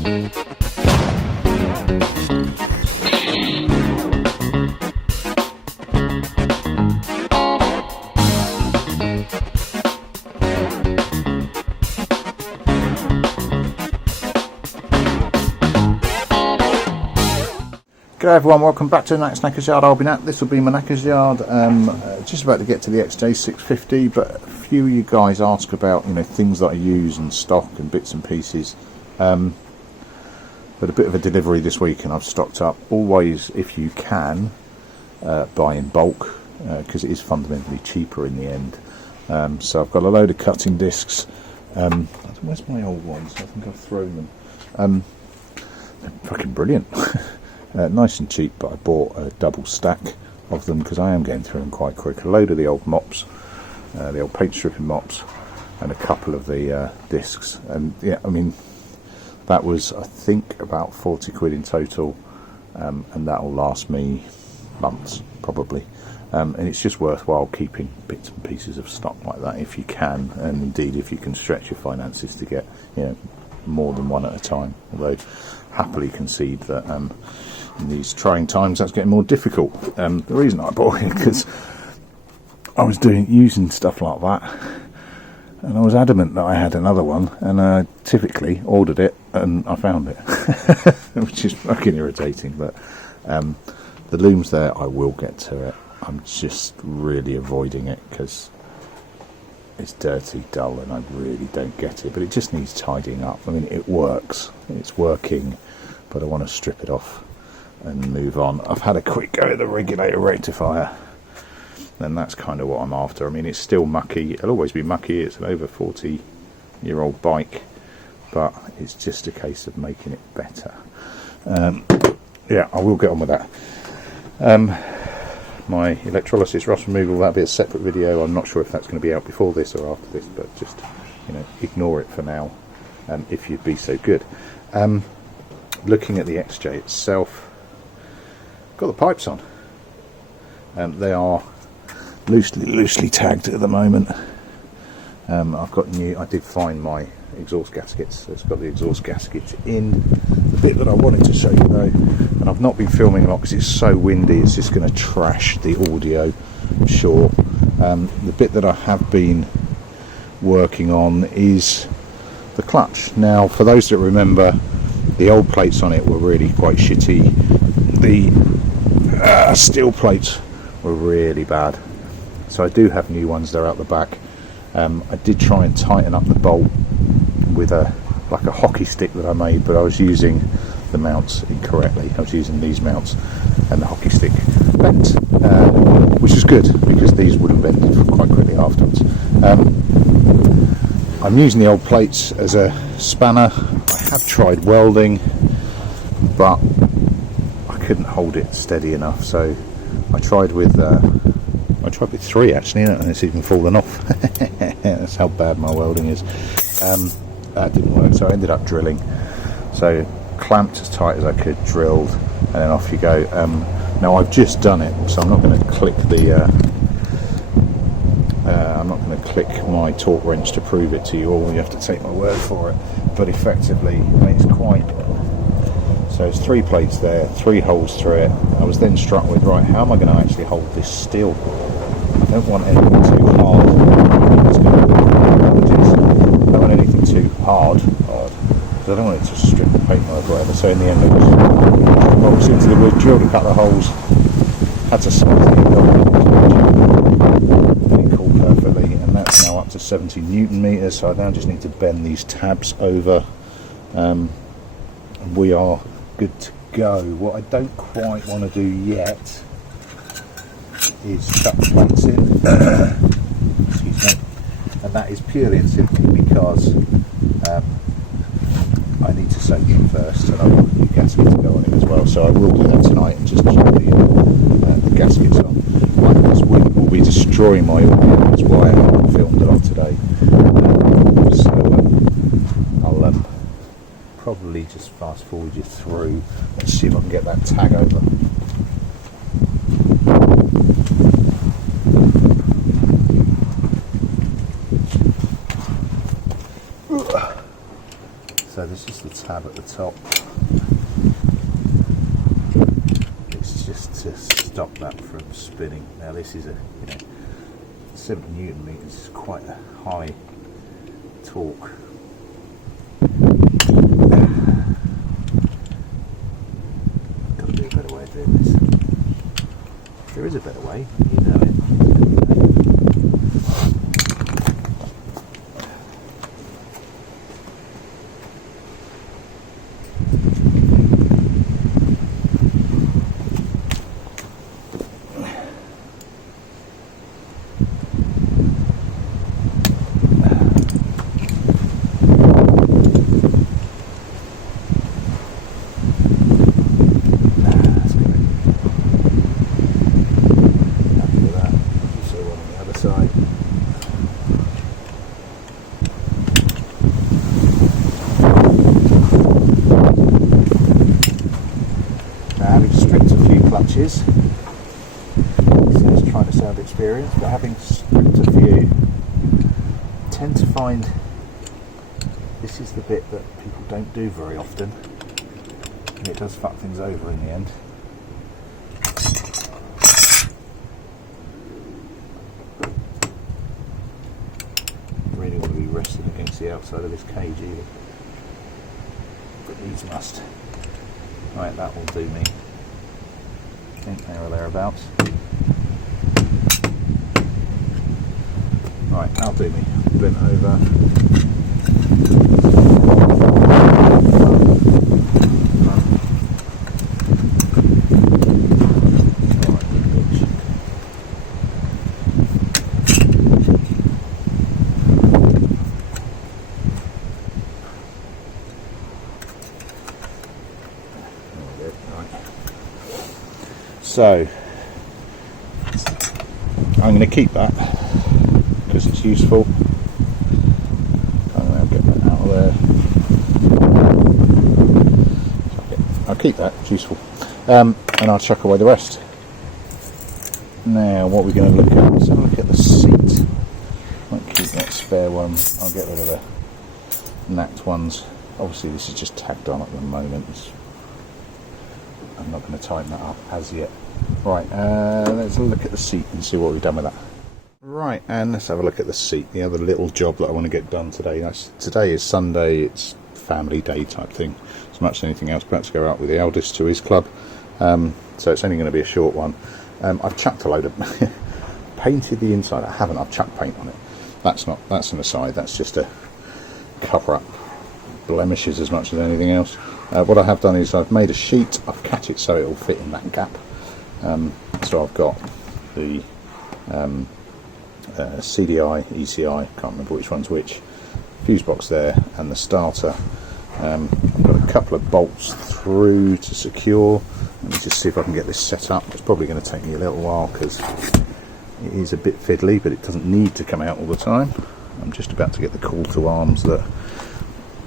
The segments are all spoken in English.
G'day everyone, welcome back to the next Knackers Yard I'll be at. This will be my Knackers Yard. Just about to get to the XJ650, but a few of you guys ask about, you know, things that I use and stock and bits and pieces. But a bit of a delivery this week and I've stocked up. Always, if you can, buy in bulk, because it is fundamentally cheaper in the end. So I've got a load of cutting discs. Where's my old ones? I think I've thrown them. They're fucking brilliant. Nice and cheap, but I bought a double stack of them because I am getting through them quite quick. A load of the old mops, the old paint stripping mops, and a couple of the discs. And yeah, I mean, that was, I think, about 40 quid in total, and that'll last me months probably. And it's just worthwhile keeping bits and pieces of stock like that if you can, and indeed if you can stretch your finances to get, you know, more than one at a time. Although happily concede that in these trying times that's getting more difficult. The reason I bought it because I was using stuff like that, and I was adamant that I had another one, and I typically ordered it and I found it, which is fucking irritating. But the loom's there, I will get to it. I'm just really avoiding it because it's dirty, dull, and I really don't get it. But it just needs tidying up. I mean, it works, it's working, but I want to strip it off and move on. I've had a quick go at the regulator rectifier, and that's kind of what I'm after. I mean, it's still mucky, it'll always be mucky, it's an over 40-year-old bike, but it's just a case of making it better. Yeah, I will get on with that. My electrolysis rust removal, that'll be a separate video. I'm not sure if that's going to be out before this or after this, but just, you know, ignore it for now, if you'd be so good. Looking at the XJ itself, got the pipes on. They are loosely tagged at the moment. I've got new. I did find my exhaust gaskets. So it's got the exhaust gaskets in. The bit that I wanted to show you though, and I've not been filming a lot because it's so windy, it's just going to trash the audio, I'm sure. The bit that I have been working on is the clutch. Now, for those that remember, the old plates on it were really quite shitty. The steel plates were really bad. So I do have new ones there out the back. I did try and tighten up the bolt with like a hockey stick that I made, but I was using the mounts incorrectly. I was using these mounts and the hockey stick bent, which is good because these would have bent quite quickly afterwards. I'm using the old plates as a spanner. I have tried welding, but I couldn't hold it steady enough, so I tried with 3 actually, and it's even fallen off. That's how bad my welding is. That didn't work, so I ended up drilling. So clamped as tight as I could, drilled, and then off you go. Now I've just done it, so I'm not going to click the I'm not going to click my torque wrench to prove it to you all. You have to take my word for it. But effectively, I mean, it's quite. So it's 3 plates there, 3 holes through it. I was then struck with, right, how am I going to actually hold this still? I don't want anything too hard. I don't want anything too hard, because I don't want it to strip the paintwork or whatever. So in the end, I just bolts into the wood, drilled a couple of holes, had to size it up, and it called perfectly. And that's now up to 70 Newton meters. So I now just need to bend these tabs over, and we are good to go. What I don't quite want to do yet is cut the plates in. Excuse me. And that is purely and simply because I need to soak them first, and I want the new gasket to go on it as well. So I will do that tonight and just check the gaskets on. Like, this wind will be destroying my audio. That's why I haven't filmed a lot today. So I'll probably just fast forward you through. Let's see if I can get that tag over. So this is the tab at the top. It's just to stop that from spinning. Now this is a 70 Newton meters, is quite a high torque. Got to be a better way of doing this. If there is a better way, you know it. Clutches. It's trying to sound experienced, but having stripped a few, I tend to find this is the bit that people don't do very often, and it does fuck things over in the end. Really want to be resting against the outside of this cage either, but these must. Right, that will do me. I think there or thereabouts. Right, that'll do me. Bent over. So I'm going to keep that because it's useful. I'm going to get that out of there. I'll keep that, it's useful, and I'll chuck away the rest. Now what we're going to look at, let's have a look at the seat. Might keep that spare one. I'll get rid of the knacked ones. Obviously this is just tagged on at the moment. I'm not going to tighten that up as yet. Right, let's look at the seat and see what we've done with that. Right, and let's have a look at the seat, the other little job that I want to get done today. Today is Sunday, it's family day type thing, as much as anything else. Perhaps go out with the eldest to his club, so it's only going to be a short one. I've chucked a load of painted the inside. I haven't, I've chucked paint on it. That's an aside, that's just a cover up blemishes as much as anything else. What I have done is I've made a sheet, I've cut it so it will fit in that gap. So I've got the CDI, ECI, can't remember which one's which, fuse box there, and the starter. I've got a couple of bolts through to secure. Let me just see if I can get this set up. It's probably going to take me a little while because it is a bit fiddly, but it doesn't need to come out all the time. I'm just about to get the call to arms that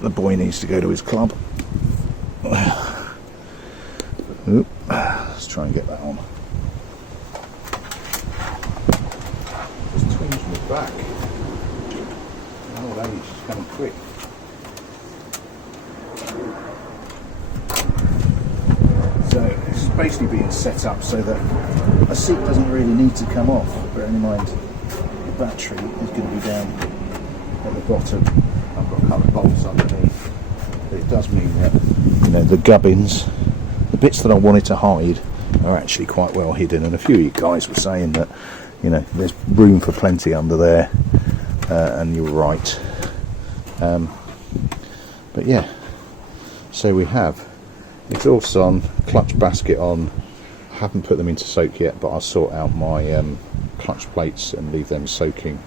the boy needs to go to his club. Oop. Let's try and get that on. Just twinged me back. Old age is coming quick. So it's basically being set up so that a seat doesn't really need to come off. Bearing in mind the battery is going to be down at the bottom. I've got a couple of bolts underneath. But it does mean that the gubbins, the bits that I wanted to hide, are actually quite well hidden. And a few of you guys were saying that there's room for plenty under there, and you're right. But yeah, so we have exhaust on, clutch basket on. I haven't put them into soak yet, but I'll sort out my clutch plates and leave them soaking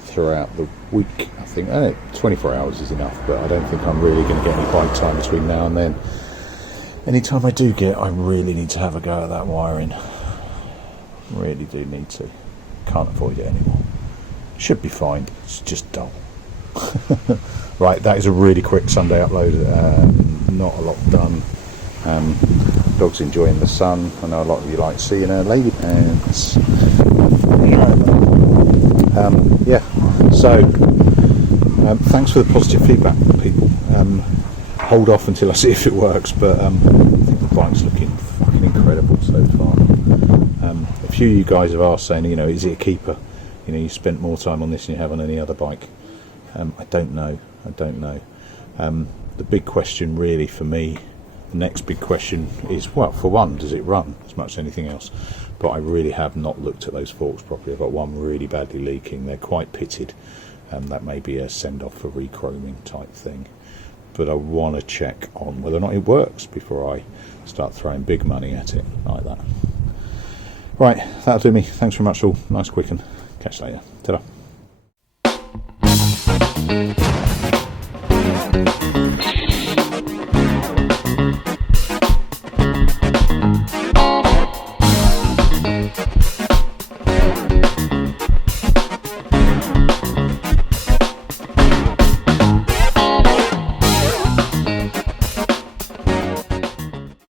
throughout the week. I think 24 hours is enough, but I don't think I'm really going to get any bike time between now and then. Anytime I do get, I really need to have a go at that wiring. Really do need to. Can't avoid it anymore. Should be fine, it's just dull. Right, that is a really quick Sunday upload. Not a lot done. Dog's enjoying the sun. I know a lot of you like seeing her lady pants. Yeah, so thanks for the positive feedback, people. hold off until I see if it works, but I think the bike's looking fucking incredible so far. A few of you guys have asked, saying, you know, is it a keeper? You know, you spent more time on this than you have on any other bike. I don't know. The big question really for me, the next big question is, well, for one, does it run as much as anything else? But I really have not looked at those forks properly. I've got one really badly leaking. They're quite pitted. That may be a send-off for rechroming type thing. But I want to check on whether or not it works before I start throwing big money at it like that. Right, that'll do me. Thanks very much all. Nice quick and catch you later. Ta-da.